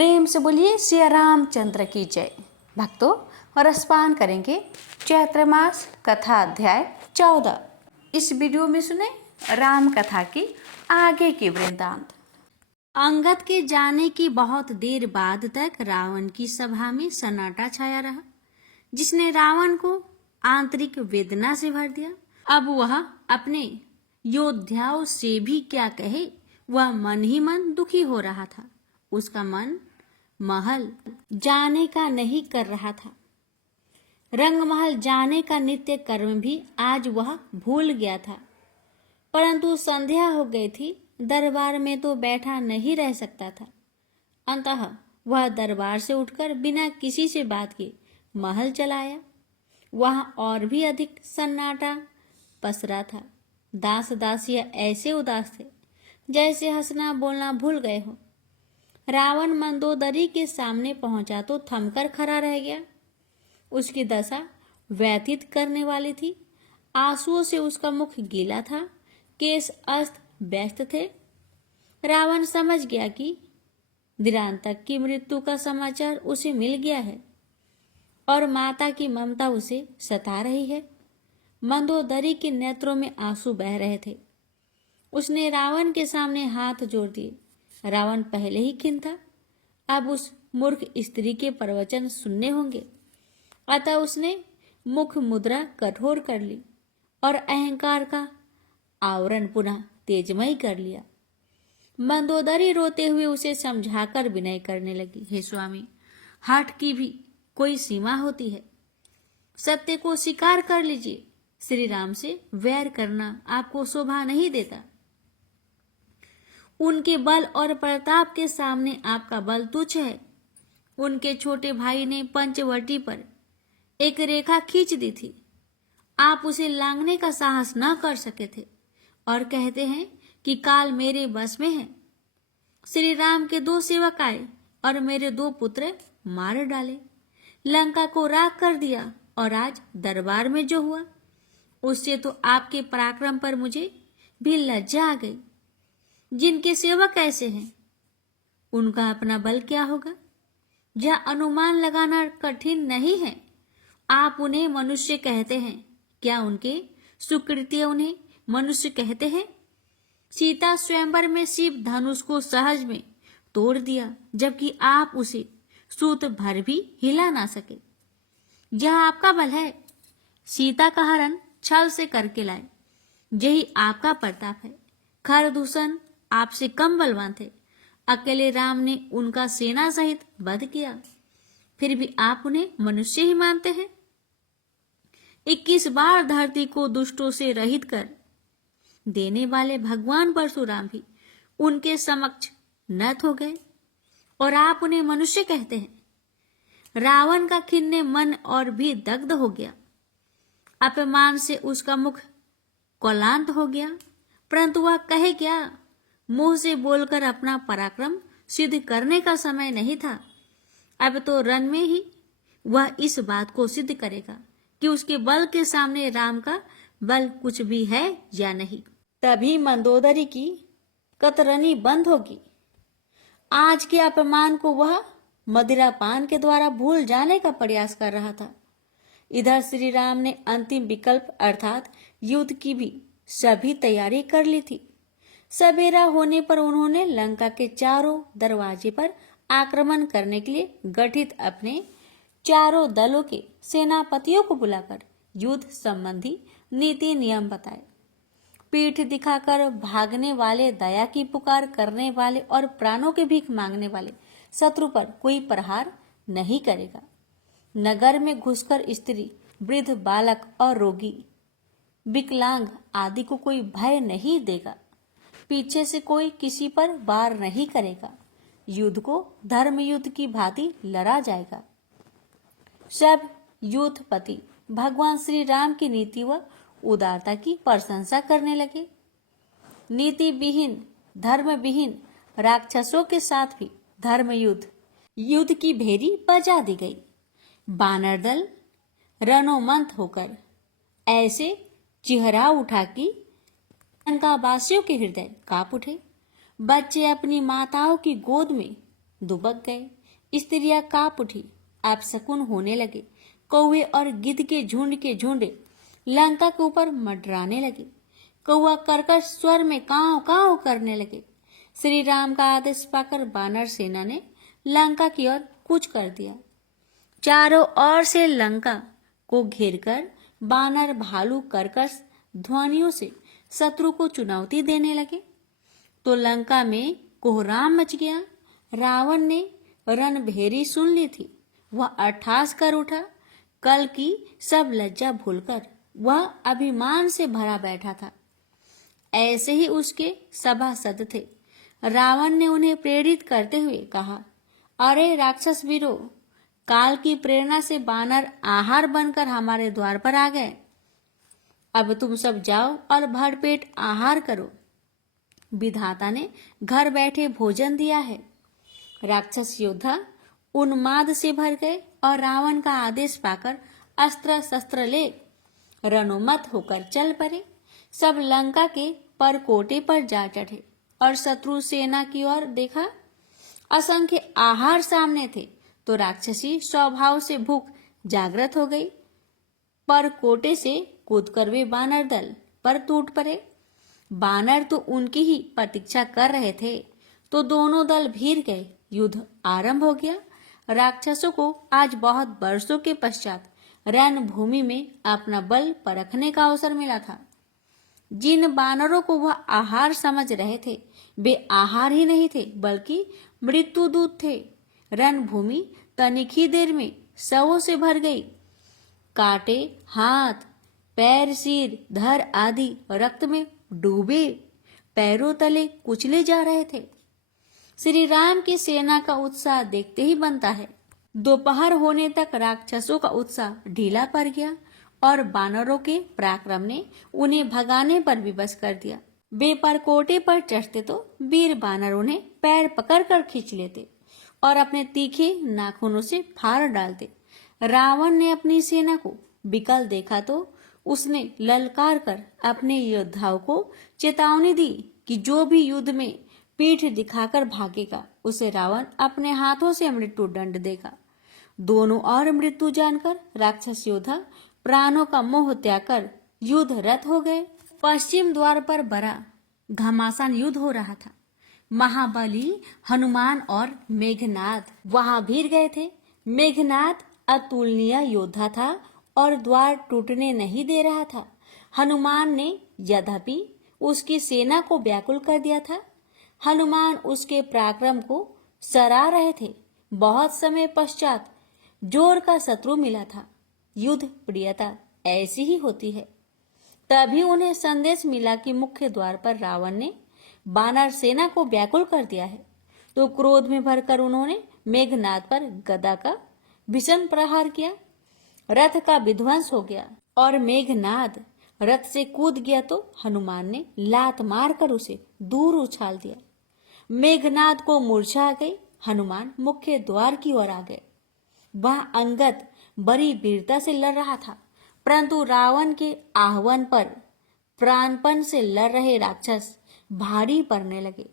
प्रेम से बोलिए श्री रामचंद्र की जय। भक्तों, रसपान करेंगे चैत्र मास कथा अध्याय 14। इस वीडियो में सुने राम कथा की आगे की वृत्तांत। अंगद के जाने की बहुत देर बाद तक रावण की सभा में सन्नाटा छाया रहा, जिसने रावण को आंतरिक वेदना से भर दिया। अब वह अपने योद्धाओं से भी क्या कहे, वह मन ही मन दुखी हो रहा था। उसका मन महल जाने का नहीं कर रहा था। रंगमहल जाने का नित्य कर्म भी आज वह भूल गया था। परंतु संध्या हो गई थी, दरबार में तो बैठा नहीं रह सकता था। अंततः वह दरबार से उठकर बिना किसी से बात किए महल चला आया। वहां और भी अधिक सन्नाटा पसरा था। दास दासियां ऐसे उदास थे जैसे हंसना बोलना भूल गए हो। रावण मंदोदरी के सामने पहुंचा तो थमकर खड़ा रह गया। उसकी दशा व्यथित करने वाली थी। आंसुओं से उसका मुख गीला था, केस अस्त व्यस्त थे। रावण समझ गया कि दिरांतक की मृत्यु का समाचार उसे मिल गया है और माता की ममता उसे सता रही है। मंदोदरी के नेत्रों में आंसू बह रहे थे। उसने रावण के सामने हाथ जोड़ दिए। रावण पहले ही खिन्न था, अब उस मूर्ख स्त्री के प्रवचन सुनने होंगे। अतः उसने मुख मुद्रा कठोर कर ली और अहंकार का आवरण पुनः तेजमय कर लिया। मंदोदरी रोते हुए उसे समझाकर विनय करने लगी, हे स्वामी, हठ की भी कोई सीमा होती है। सत्य को स्वीकार कर लीजिए। श्री राम से वैर करना आपको शोभा नहीं देता। उनके बल और प्रताप के सामने आपका बल तुच्छ है। उनके छोटे भाई ने पंचवटी पर एक रेखा खींच दी थी। आप उसे लांघने का साहस न कर सके थे और कहते हैं कि काल मेरे बस में है। श्री राम के 2 सेवक आए और मेरे 2 पुत्र मार डाले, लंका को राख कर दिया और आज दरबार में जो हुआ उससे तो आपके पराक्रम पर मुझे भी लज्जा आ गई। जिनके सेवक ऐसे हैं उनका अपना बल क्या होगा, यह अनुमान लगाना कठिन नहीं है। आप उन्हें मनुष्य कहते हैं, क्या उनके सुकृत्य उन्हें मनुष्य कहते हैं? सीता स्वयंवर में शिव धनुष को सहज में तोड़ दिया, जबकि आप उसे सूत भर भी हिला ना सके। यह आपका बल है। सीता का हरण छल से करके लाए, यही आपका प्रताप है। खरदूषण आपसे कम बलवान थे, अकेले राम ने उनका सेना सहित वध किया, फिर भी आप उन्हें मनुष्य ही मानते हैं। 21 बार धरती को दुष्टों से रहित कर देने वाले भगवान परशुराम भी उनके समक्ष नत हो गए और आप उन्हें मनुष्य कहते हैं। रावण का खिन्न मन और भी दग्ध हो गया। अपमान से उसका मुख कौलांत हो गया, परंतु वह कहे क्या? मुंह से बोलकर अपना पराक्रम सिद्ध करने का समय नहीं था। अब तो रण में ही वह इस बात को सिद्ध करेगा कि उसके बल के सामने राम का बल कुछ भी है या नहीं। तभी मंदोदरी की कतरनी बंद होगी। आज के अपमान को वह मदिरापान के द्वारा भूल जाने का प्रयास कर रहा था। इधर श्री राम ने अंतिम विकल्प अर्थात युद्ध की भी सभी तैयारी कर ली थी। सवेरा होने पर उन्होंने लंका के चारों दरवाजे पर आक्रमण करने के लिए गठित अपने चारों दलों के सेनापतियों को बुलाकर युद्ध संबंधी नीति नियम बताए। पीठ दिखाकर भागने वाले, दया की पुकार करने वाले और प्राणों की भीख मांगने वाले शत्रु पर कोई प्रहार नहीं करेगा। नगर में घुसकर स्त्री, वृद्ध, बालक और रोगी, विकलांग आदि को कोई भय नहीं देगा। पीछे से कोई किसी पर वार नहीं करेगा। युद्ध को धर्म युद्ध की भांति लड़ा जाएगा। सब युद्धपति भगवान श्री राम की नीति व उदारता की प्रशंसा करने लगे। नीति विहीन, धर्म विहीन राक्षसों के साथ भी धर्म युद्ध की भेरी बजा दी गई। बानर दल रणोमंत होकर ऐसे चिहरा उठा कि लंकावासियों के हृदय कांप उठे। बच्चे अपनी माताओं की गोद में दुबक गए। स्त्रियां कांप उठी, अपशकुन होने लगे। कौवे और गिद्ध के झुंड लंका के ऊपर मंडराने लगे। कौवा कर्कश स्वर में कांव कांव करने लगे। श्री राम का आदेश पाकर बानर सेना ने लंका की ओर कूच कर दिया। चारों ओर से लंका को घेरकर बानर भालू कर्कश ध्वनियों से शत्रु को चुनौती देने लगे तो लंका में कोहराम मच गया। रावण ने रणभेरी सुन ली थी। वह अट्ठास कर उठा। कल की सब लज्जा भूलकर वह अभिमान से भरा बैठा था। ऐसे ही उसके सभासद थे। रावण ने उन्हें प्रेरित करते हुए कहा, अरे राक्षस वीरों, काल की प्रेरणा से बानर आहार बनकर हमारे द्वार पर आ गए। अब तुम सब जाओ और भरपेट आहार करो। विधाता ने घर बैठे भोजन दिया है। राक्षस योद्धा उन्माद से भर गए और रावण का आदेश पाकर अस्त्र शस्त्र ले रणोन्मत्त होकर चल पड़े। सब लंका के परकोटे पर जा चढ़े और शत्रु सेना की ओर देखा। असंख्य आहार सामने थे तो राक्षसी स्वभाव से भूख जागृत हो गई। परकोटे से कूदकर वे बानर दल पर टूट पड़े। बानर तो उनकी ही प्रतीक्षा कर रहे थे तो दोनों दल भीड़ गए। युद्ध आरंभ हो गया। राक्षसों को आज बहुत वर्षों के पश्चात रणभूमि में अपना बल परखने का अवसर मिला था। जिन बानरों को वह आहार समझ रहे थे वे आहार ही नहीं थे बल्कि मृत्युदूत थे। रणभूमि तनिक ही देर में शवों से भर गई। कांटे हाथ पैर सिर धड़ आदि रक्त में डूबे पैरों तले कुचले जा रहे थे। श्री राम की सेना का उत्साह देखते ही बनता है। दोपहर होने तक राक्षसों का उत्साह ढीला पड़ गया और बानरों के पराक्रम ने उन्हें भगाने पर विवश कर दिया। वे परकोटे पर चढ़ते तो वीर बानर उन्हें पैर पकड़कर खींच लेते और अपने तीखे नाखूनों से फाड़ डालते। रावण ने अपनी सेना को विकल देखा तो उसने ललकार कर अपने योद्धाओं को चेतावनी दी कि जो भी युद्ध में पीठ दिखाकर भागेगा उसे रावण अपने हाथों से मृत्यु दंड देगा। दोनों और मृत्यु जानकर राक्षस योद्धा प्राणों का मोह त्याग कर युद्ध रत हो गए। पश्चिम द्वार पर बड़ा घमासान युद्ध हो रहा था। महाबली हनुमान और मेघनाद वहां भीड़ गए थे। मेघनाद अतुलनीय योद्धा था और द्वार टूटने नहीं दे रहा था। हनुमान ने यद्यपि उसकी सेना को व्याकुल कर दिया था। हनुमान उसके पराक्रम को सराह रहे थे। बहुत समय पश्चात जोर का शत्रु मिला था। युद्ध प्रियता ऐसी ही होती है। तभी उन्हें संदेश मिला कि मुख्य द्वार पर रावण ने बानर सेना को व्याकुल कर दिया है। तो क्रोध में भरकर उन्होंने मेघनाद पर गदा का भीषण प्रहार किया। रथ का विध्वंस हो गया और मेघनाद रथ से कूद गया तो हनुमान ने लात मारकर उसे दूर उछाल दिया। मेघनाद को मूर्छा आ गई। हनुमान मुख्य द्वार की ओर आ गए। वह अंगद बड़ी वीरता से लड़ रहा था, परंतु रावण के आह्वान पर प्राणपण से लड़ रहे राक्षस भारी पड़ने लगे।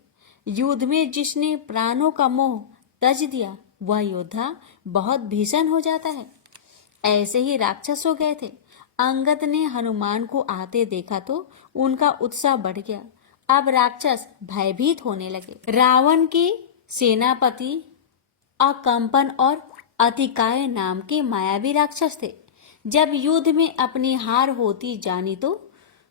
युद्ध में जिसने प्राणों का मोह तज दिया वह योद्धा बहुत भीषण हो जाता है। ऐसे ही राक्षस हो गए थे। अंगद ने हनुमान को आते देखा तो उनका उत्साह बढ़ गया। अब राक्षस भयभीत होने लगे। रावण के सेनापति अकंपन और अतिकाय नाम के मायावी राक्षस थे। जब युद्ध में अपनी हार होती जानी तो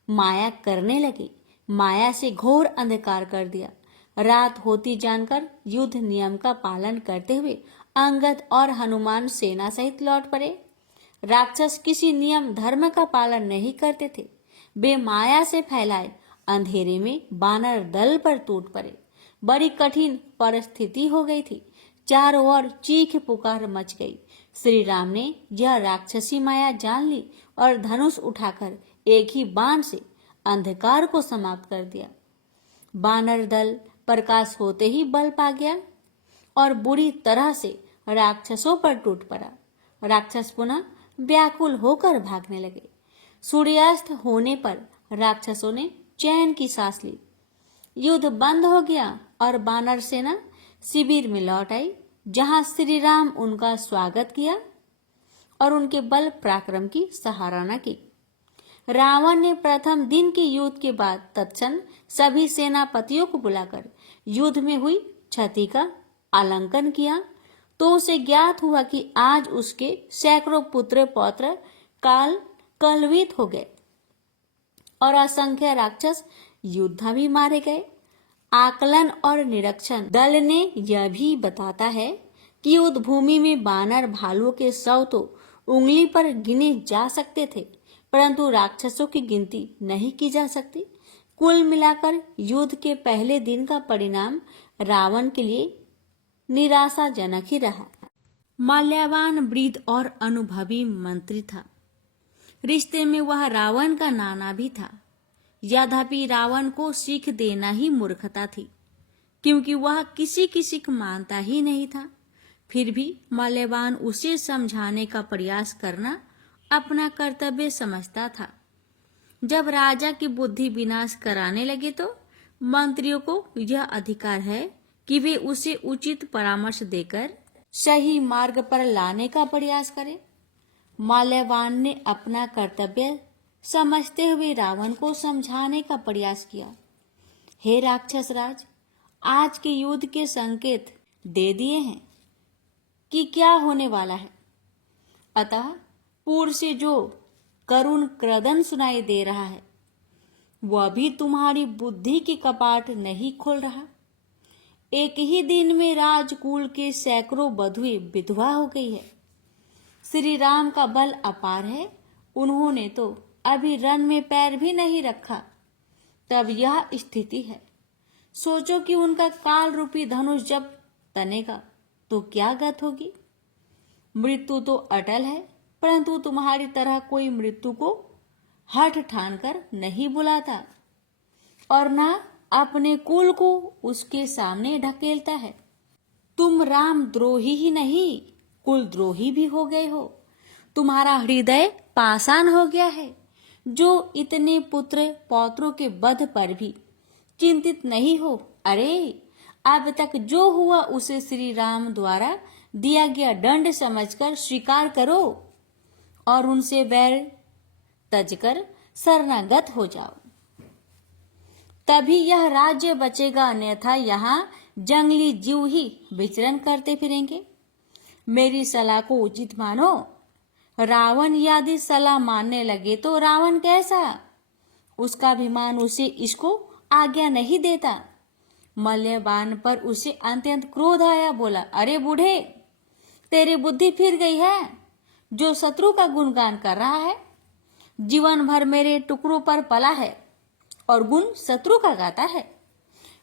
माया करने लगे। माया से घोर अंधकार कर दिया। रात होती जानकर युद्ध नियम का पालन करते हुए अंगद और हनुमान सेना सहित लौट पड़े। राक्षस किसी नियम धर्म का पालन नहीं करते थे। वे माया से फैलाए अंधेरे में बानर दल पर टूट पड़े। बड़ी कठिन परिस्थिति हो गई थी। चारों ओर चीख पुकार मच गई। श्री राम ने यह राक्षसी माया जान ली और धनुष उठाकर एक ही बाण से अंधकार को समाप्त कर दिया। बानर दल प्रकाश होते ही बल पा गया और बुरी तरह से राक्षसों पर टूट पड़ा। राक्षस पुनः व्याकुल होकर भागने लगे। सूर्यास्त होने पर राक्षसों ने चैन की सांस ली। युद्ध बंद हो गया और बानर सेना शिविर में लौट आई, जहां श्री राम उनका स्वागत किया और उनके बल पराक्रम की सराहना की। रावण ने प्रथम दिन के युद्ध के बाद तत्क्षण सभी सेनापतियों को बुलाकर युद्ध में हुई क्षति का आकलन किया, तो उसे ज्ञात हुआ कि आज उसके सैकड़ों पुत्र पौत्र काल कलवित हो गए और असंख्य राक्षस योद्धा भी मारे गए। आकलन और निरीक्षण दल ने यह भी बताता है कि युद्ध भूमि में बानर भालुओं के शव तो उंगली पर गिने जा सकते थे, परंतु राक्षसों की गिनती नहीं की जा सकती। कुल मिलाकर युद्ध के पहले दिन का परिणाम रावण के लिए निराशाजनक ही रहा। माल्यवान वृद्ध और अनुभवी मंत्री था। रिश्ते में वह रावण का नाना भी था। यद्यपि रावण को सीख देना ही मूर्खता थी, क्योंकि वह किसी की सीख मानता ही नहीं था। फिर भी माल्यवान उसे समझाने का प्रयास करना अपना कर्तव्य समझता था। जब राजा की बुद्धि विनाश कराने लगे तो मंत्रियों को यह अधिकार है कि वे उसे उचित परामर्श देकर सही मार्ग पर लाने का प्रयास करें। माल्यवान ने अपना कर्तव्य समझते हुए रावण को समझाने का प्रयास किया। हे राक्षस राज, आज के युद्ध के संकेत दे दिए हैं कि क्या होने वाला है, अतः पूर्व से जो करुण क्रदन सुनाई दे रहा है वह भी तुम्हारी बुद्धि के कपाट नहीं खोल रहा। एक ही दिन में राजकुल के सैकड़ों बधुएं विधवा हो गई है। श्री राम का बल अपार है, उन्होंने तो अभी रण में पैर भी नहीं रखा, तब यह स्थिति है। सोचो कि उनका काल रूपी धनुष जब तनेगा तो क्या गत होगी। मृत्यु तो अटल है, परंतु तुम्हारी तरह कोई मृत्यु को हठ ठान कर नहीं बुलाता और न अपने कुल को उसके सामने ढकेलता है। तुम राम द्रोही ही नहीं, कुल द्रोही भी हो गए हो। तुम्हारा हृदय पाषाण हो गया है, जो इतने पुत्र पौत्रों के वध पर भी चिंतित नहीं हो। अरे, अब तक जो हुआ उसे श्री राम द्वारा दिया गया दंड समझकर स्वीकार करो और उनसे वैर तजकर शरणागत हो जाओ, तभी यह राज्य बचेगा, अन्यथा यहाँ जंगली जीव ही विचरण करते फिरेंगे। मेरी सलाह को उचित मानो। रावण यदि सलाह मानने लगे तो रावण कैसा, उसका अभिमान उसे इसको आज्ञा नहीं देता। मल्यवान पर उसे अत्यंत क्रोध आया। बोला, अरे बूढ़े, तेरी बुद्धि फिर गई है। जो शत्रु का गुणगान कर रहा है, जीवन भर मेरे टुकड़ों पर पला है और गुण शत्रु का गाता है।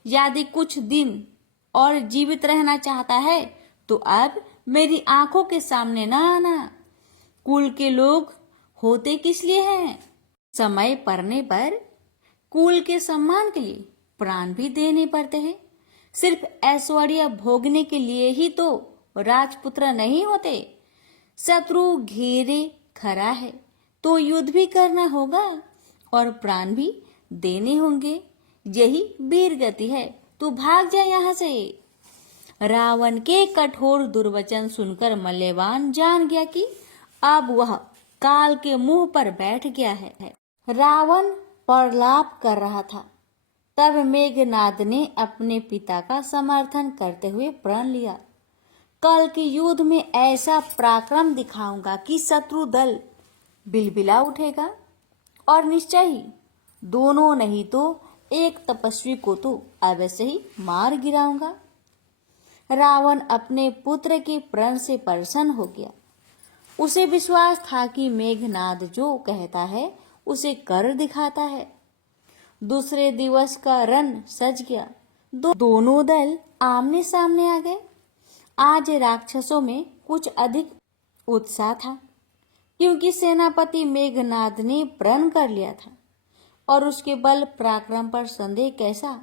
यदि कुछ दिन और जीवित रहना चाहता है तो अब मेरी आंखों के सामने ना आना। कुल के लोग होते किस लिए हैं? समय पड़ने पर कुल के सम्मान के लिए प्राण भी देने पड़ते हैं। सिर्फ ऐश्वर्य भोगने के लिए ही तो राजपुत्र नहीं होते। शत्रु घेरे खड़ा है तो युद्ध भी करना होगा और प्राण भी देने होंगे। यही वीर गति है। तू भाग जा यहाँ से। रावण के कठोर दुर्वचन सुनकर मल्यवान जान गया कि अब वह काल के मुंह पर बैठ गया है। रावण प्रलाप कर रहा था। तब मेघनाद ने अपने पिता का समर्थन करते हुए प्रण लिया, कल के युद्ध में ऐसा पराक्रम दिखाऊंगा कि शत्रु दल बिलबिला उठेगा और निश्चय ही दोनों नहीं तो एक तपस्वी को तो अवश्य ही मार गिराऊंगा। रावण अपने पुत्र के प्रण से प्रसन्न हो गया। उसे विश्वास था कि मेघनाद जो कहता है उसे कर दिखाता है। दूसरे दिवस का रण सज गया। दोनों दल आमने सामने आ गए। आज राक्षसों में कुछ अधिक उत्साह था, क्योंकि सेनापति मेघनाद ने प्रण कर लिया था और उसके बल पराक्रम पर संदेह कैसा।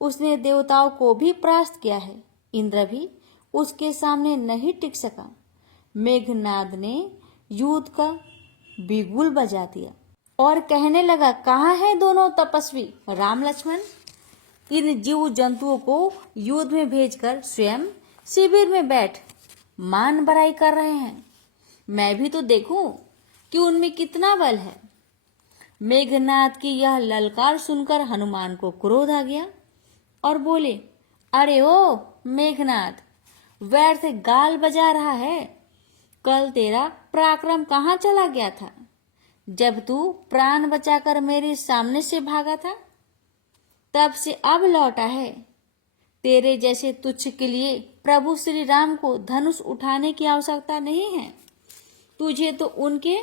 उसने देवताओं को भी परास्त किया है। इंद्र भी उसके सामने नहीं टिक सका। मेघनाद ने युद्ध का बिगुल बजा दिया और कहने लगा, कहाँ है दोनों तपस्वी राम लक्ष्मण? इन जीव जंतुओं को युद्ध में भेजकर स्वयं शिविर में बैठ मान बड़ाई कर रहे हैं। मैं भी तो देखूं कि उनमें कितना बल है। मेघनाद की यह ललकार सुनकर हनुमान को क्रोध आ गया और बोले, अरे ओ मेघनाद, व्यर्थ गाल बजा रहा है। कल तेरा पराक्रम कहाँ चला गया था, जब तू प्राण बचाकर मेरे सामने से भागा था? तब से अब लौटा है। तेरे जैसे तुच्छ के लिए प्रभु श्री राम को धनुष उठाने की आवश्यकता नहीं है। तुझे तो उनके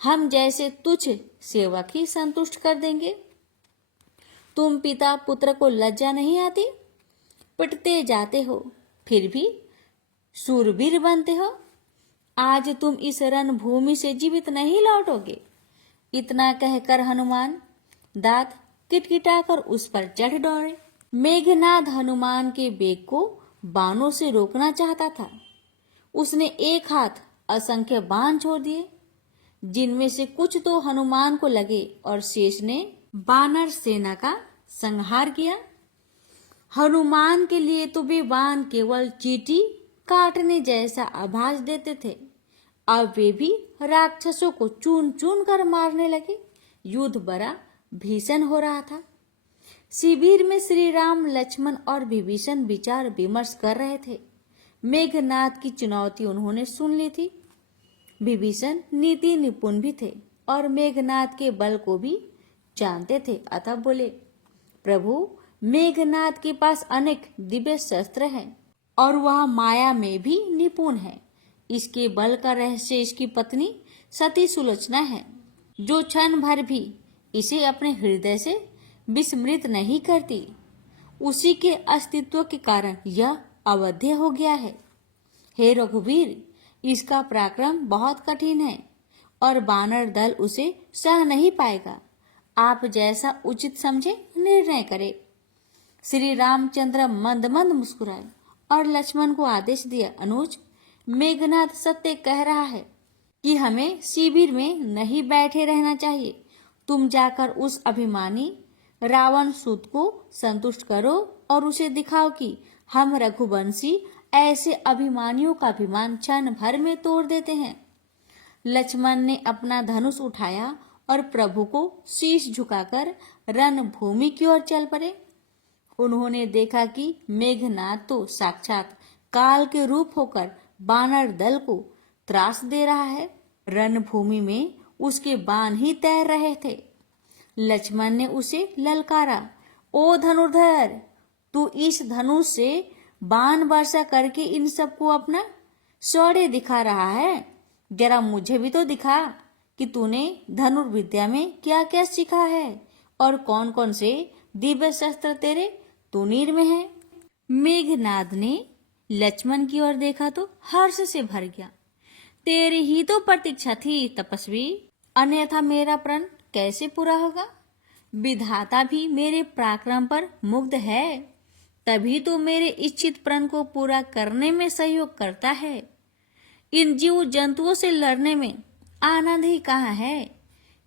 हम जैसे तुच्छ सेवक ही संतुष्ट कर देंगे। तुम पिता पुत्र को लज्जा नहीं आती? पिटते जाते हो, फिर भी शूरवीर बनते हो। आज तुम इस रणभूमि से जीवित नहीं लौटोगे। इतना कहकर हनुमान दांत किटकिटाकर उस पर चढ़ दौड़े। मेघनाद हनुमान के वेग को बाणों से रोकना चाहता था। उसने एक हाथ असंख्य बाण छोड़ दिए, जिनमें से कुछ तो हनुमान को लगे और शेष ने वानर सेना का संहार किया। हनुमान के लिए तो वे बाण केवल चींटी काटने जैसा आभास देते थे। अब वे भी राक्षसों को चून चून कर मारने लगे। युद्ध बड़ा भीषण हो रहा था। शिविर में श्री राम, लक्ष्मण और विभीषण विचार विमर्श कर रहे थे। मेघनाद की चुनौती उन्होंने सुन ली थी। विभीषण नीति निपुण भी थे और मेघनाद के बल को भी जानते थे। अतः बोले, प्रभु, मेघनाद के पास अनेक दिव्य शस्त्र हैं और वह माया में भी निपुण है। इसके बल का रहस्य इसकी पत्नी सती सुलोचना है, जो क्षण भर भी इसे अपने हृदय से विस्मृत नहीं करती। उसी के अस्तित्व के कारण यह अवध्य हो गया है। हे रघुवीर, इसका पराक्रम बहुत कठिन है और वानर दल उसे सह नहीं पाएगा। आप जैसा उचित समझे निर्णय करे। श्री रामचंद्र मंद मंद मुस्कुराए और लक्ष्मण को आदेश दिया, अनुज, मेघनाद सत्य कह रहा है कि हमें शिविर में नहीं बैठे रहना चाहिए। तुम जाकर उस अभिमानी रावण सूत को संतुष्ट करो और उसे दिखाओ कि हम रघुवंशी ऐसे अभिमानियों का अभिमान क्षण भर में तोड़ देते हैं। लक्ष्मण ने अपना धनुष उठाया और प्रभु को शीश झुकाकर रणभूमि की ओर चल पड़े। उन्होंने देखा कि मेघनाद तो साक्षात काल के रूप होकर वानर दल को त्रास दे रहा है। रणभूमि में उसके बाण ही तैर रहे थे। लक्ष्मण ने उसे ललकारा, ओ धनुर्धर, तू इस धनुष से बाण वर्षा करके इन सबको अपना शौर्य दिखा रहा है। जरा मुझे भी तो दिखा कि तूने धनुर्विद्या में क्या क्या सीखा है और कौन कौन से दिव्य शस्त्र तेरे तुनीर में है। मेघनाद ने लक्ष्मण की ओर देखा तो हर्ष से भर गया। तेरी ही तो प्रतीक्षा थी तपस्वी, अन्यथा मेरा प्रण कैसे पूरा होगा? विधाता भी मेरे पराक्रम पर मुग्ध है, तभी तो मेरे इच्छित प्रण को पूरा करने में सहयोग करता है। इन जीव जंतुओं से लड़ने में आनंद ही कहाँ है?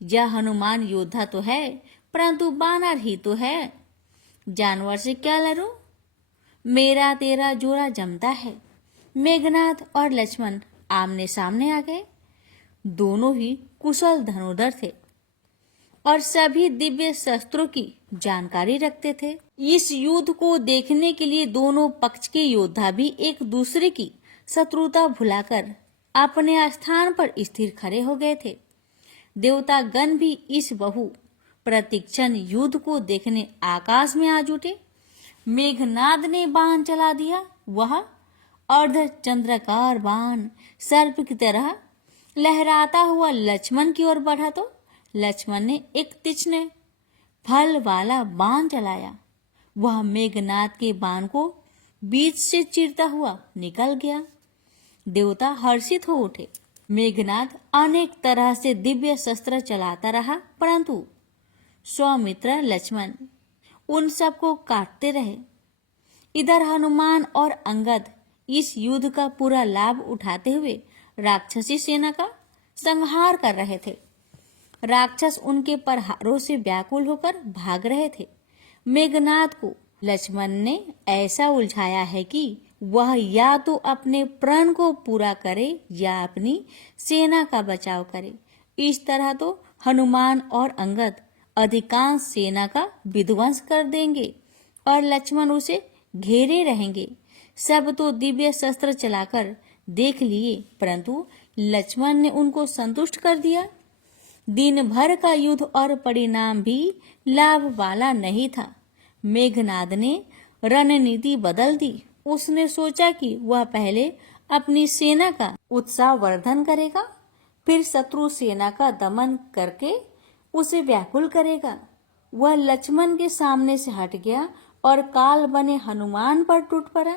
यह हनुमान योद्धा तो है, परंतु बानर ही तो है। जानवर से क्या लड़ूं? मेरा तेरा जोड़ा जमता है। मेघनाद और लक्ष्मण आमने सामने आ गए। दोनों ही कुशल धनुर्धर थे और सभी दिव्य शस्त्रों की जानकारी रखते थे। इस युद्ध को देखने के लिए दोनों पक्ष के योद्धा भी एक दूसरे की शत्रुता भुलाकर अपने स्थान पर स्थिर खड़े हो गए थे। देवतागण भी इस बहु प्रतीक्षण युद्ध को देखने आकाश में आ जुटे। मेघनाद ने बाण चला दिया। वह अर्ध चंद्राकार बाण सर्प की तरह लहराता हुआ लक्ष्मण की ओर बढ़ा तो लक्ष्मण ने एक तीक्ष्ण फल वाला बाण चलाया। वह मेघनाद के बाण को बीच से चीरता हुआ निकल गया। देवता हर्षित हो उठे। मेघनाद अनेक तरह से दिव्य शस्त्र चलाता रहा, परंतु सौमित्र लक्ष्मण उन सबको काटते रहे। इधर हनुमान और अंगद इस युद्ध का पूरा लाभ उठाते हुए राक्षसी सेना का संहार कर रहे थे। राक्षस उनके प्रहारों से व्याकुल होकर भाग रहे थे। मेघनाद को लक्ष्मण ने ऐसा उलझाया है कि वह या तो अपने प्रण को पूरा करे या अपनी सेना का बचाव करे। इस तरह तो हनुमान और अंगद अधिकांश सेना का विध्वंस कर देंगे और लक्ष्मण उसे घेरे रहेंगे। सब तो दिव्य शस्त्र चलाकर देख लिए, परंतु लक्ष्मण ने उनको संतुष्ट कर दिया। दिन भर का युद्ध और परिणाम भी लाभ वाला नहीं था। मेघनाद ने रणनीति बदल दी। उसने सोचा कि वह पहले अपनी सेना का उत्साहवर्धन करेगा, फिर शत्रु सेना का दमन करके उसे व्याकुल करेगा। वह लक्ष्मण के सामने से हट गया और काल बने हनुमान पर टूट पड़ा।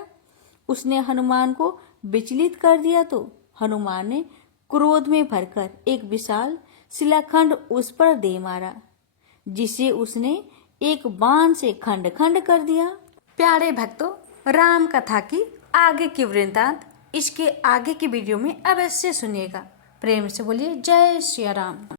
उसने हनुमान को विचलित कर दिया तो हनुमान ने क्रोध में भरकर एक विशाल शिलाखंड उस पर दे मारा, जिसे उसने एक बाण से खंड खंड कर दिया। प्यारे भक्तों, राम कथा की आगे की वृत्तांत इसके आगे की वीडियो में अवश्य सुनिएगा। प्रेम से बोलिए जय श्री राम।